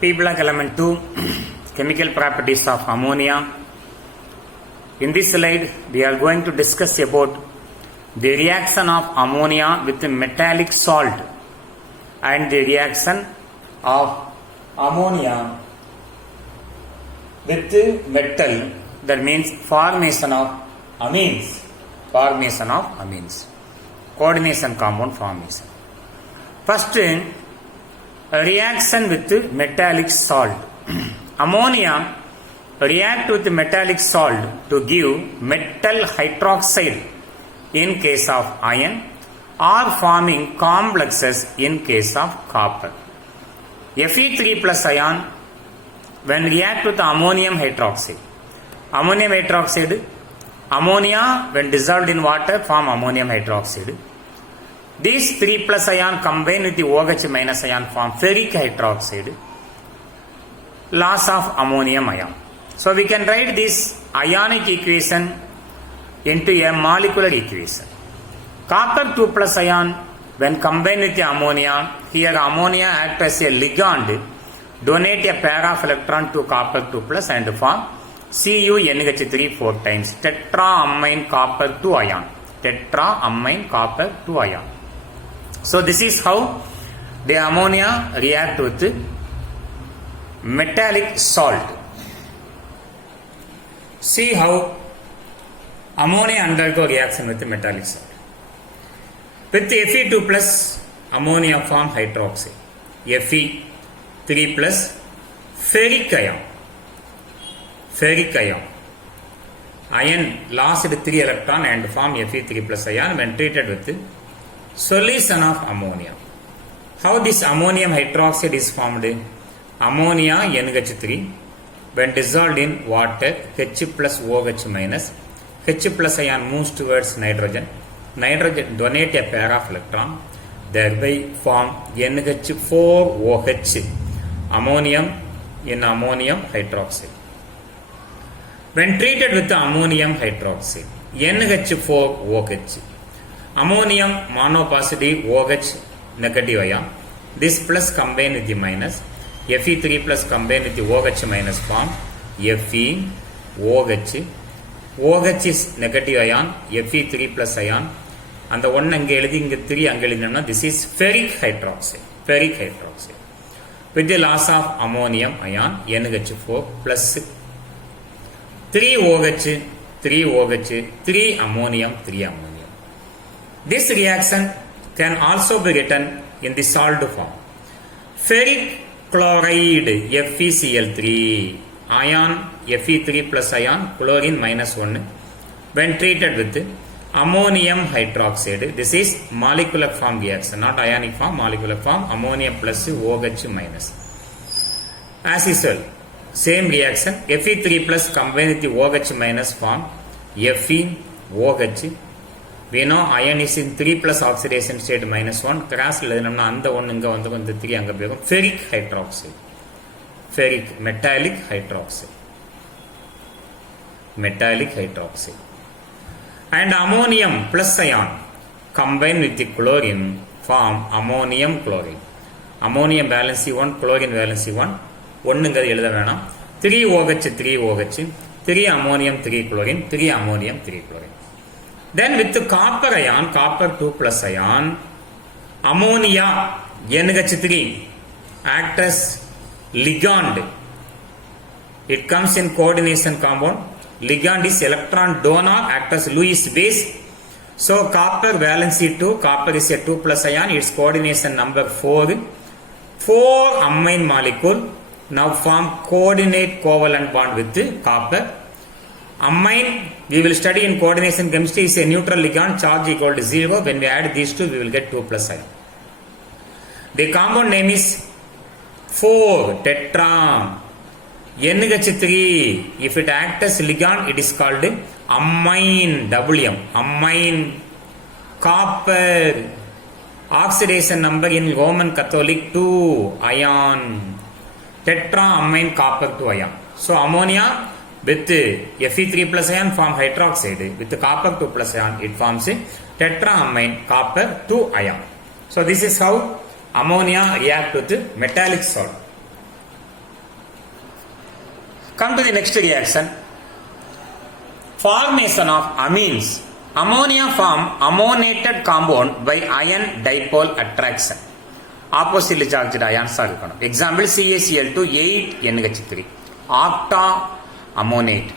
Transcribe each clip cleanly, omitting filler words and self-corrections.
P block element 2 chemical properties of ammonia. In this slide we are going to discuss about the reaction of ammonia with metallic salt and the reaction of ammonia with metal, that means formation of amines, coordination compound formation. First, reaction with metallic salt. Ammonia react with metallic salt to give metal hydroxide in case of iron or forming complexes in case of copper. Fe3 plus ion when react with ammonium hydroxide. Ammonia when dissolved in water form ammonium hydroxide. These 3 plus ion combine with the OH minus ion form ferric hydroxide. Loss of ammonium ion. So we can write this ionic equation into a molecular equation. Copper 2 plus ion when combined with the ammonia, here ammonia acts as a ligand, donate a pair of electron to copper 2 plus and form CuNH3 4 times tetraamine copper 2 ion. So this is how the ammonia react with metallic salt. See how ammonia undergo reaction with metallic salt. With Fe2 plus ammonia form hydroxide. Fe3 plus ferric ion. Ion lost 3 electron and form Fe3 plus ion when treated with solution of ammonia. How this ammonium hydroxide is formed? Ammonia NH3 when dissolved in water, H plus OH minus, H plus ion moves towards nitrogen. Nitrogen donate a pair of electron, thereby form NH4OH, ammonium in ammonium hydroxide. When treated with the ammonium hydroxide, NH4OH, ammonium monopositive OH negative ion, this plus combined with the minus, Fe3 plus combined with the OH minus form FeOH. OH is negative ion, Fe3 plus ion, and the one angle is this is ferric hydroxide. With the loss of ammonium ion, NH4 plus 3 OH, 3 ammonium. This reaction can also be written in the salt form. Ferric chloride FeCl3 ion Fe3 plus ion chlorine minus 1 when treated with ammonium hydroxide. This is molecular form reaction, not ionic form, molecular form, ammonium plus OH minus. As usual, same reaction, Fe3 plus combined with the OH minus form FeOH. We know ion is in 3 plus oxidation state minus 1. Cross and the one inga on the 3 anga ferric hydroxide. Metallic hydroxide. And ammonium plus ion combined with the chlorine form ammonium chlorine. Ammonium valency 1, chlorine valency 1. 3 OH, 3 ammonium, 3 chlorine, 3 ammonium, 3 chlorine. Then with the copper ion, copper 2 plus ion, ammonia NH3 acts as ligand. It comes in coordination compound. Ligand is electron donor, acts as Lewis base. So copper valency 2, copper is a 2 plus ion, its coordination number 4. 4 amine molecule now form coordinate covalent bond with the copper. Amine, we will study in coordination chemistry, is a neutral ligand, charge equal to 0. When we add these two, we will get 2 plus ion. The compound name is 4 tetra NH3. If it acts as ligand, it is called amine, amine copper. Oxidation number in Roman Catholic 2 ion. Tetraamine copper 2 ion. So ammonia with Fe3 plus ion form hydroxide. With the copper 2 plus ion, it forms a tetraamine copper 2 ion. So this is how ammonia react with metallic salt. Come to the next reaction. Formation of amines. Ammonia form ammoniated compound by ion dipole attraction. Oppositely charged ions are இருக்கணும். Example CaCl2 8NH3 octa ammoniate.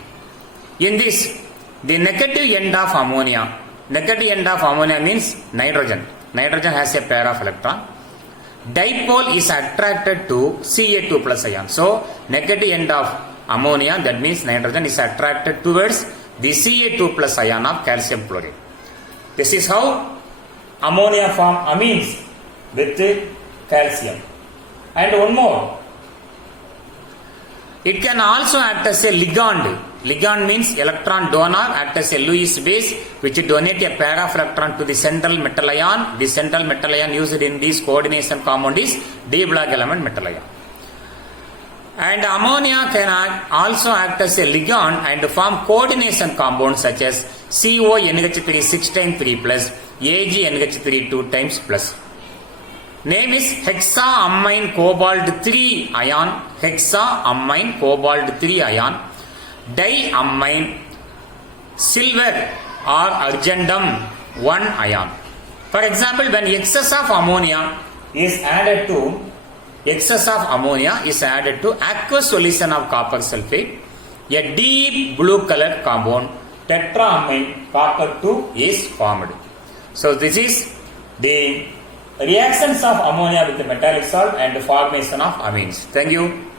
In this, the negative end of ammonia means nitrogen. Nitrogen has a pair of electron. Dipole is attracted to Ca2 plus ion. So negative end of ammonia, that means nitrogen, is attracted towards the Ca2 plus ion of calcium chloride. This is how ammonia form amines with calcium. And one more, it can also act as a ligand. Ligand means electron donor, act as a Lewis base which donate a pair of electron to the central metal ion. The central metal ion used in this coordination compound is D block element metal ion. And ammonia can also act as a ligand and form coordination compounds such as CONH3 6 times 3 plus, AgNH3 2 times plus. Name is hexaamine cobalt 3 ion, hexaamine cobalt 3 ion, diamine silver or argentum 1 ion. For example, when excess of ammonia is added to aqueous solution of copper sulfate, a deep blue colored compound tetraamine copper 2 is formed. So this is the reactions of ammonia with the metallic salt and formation of amines. Thank you.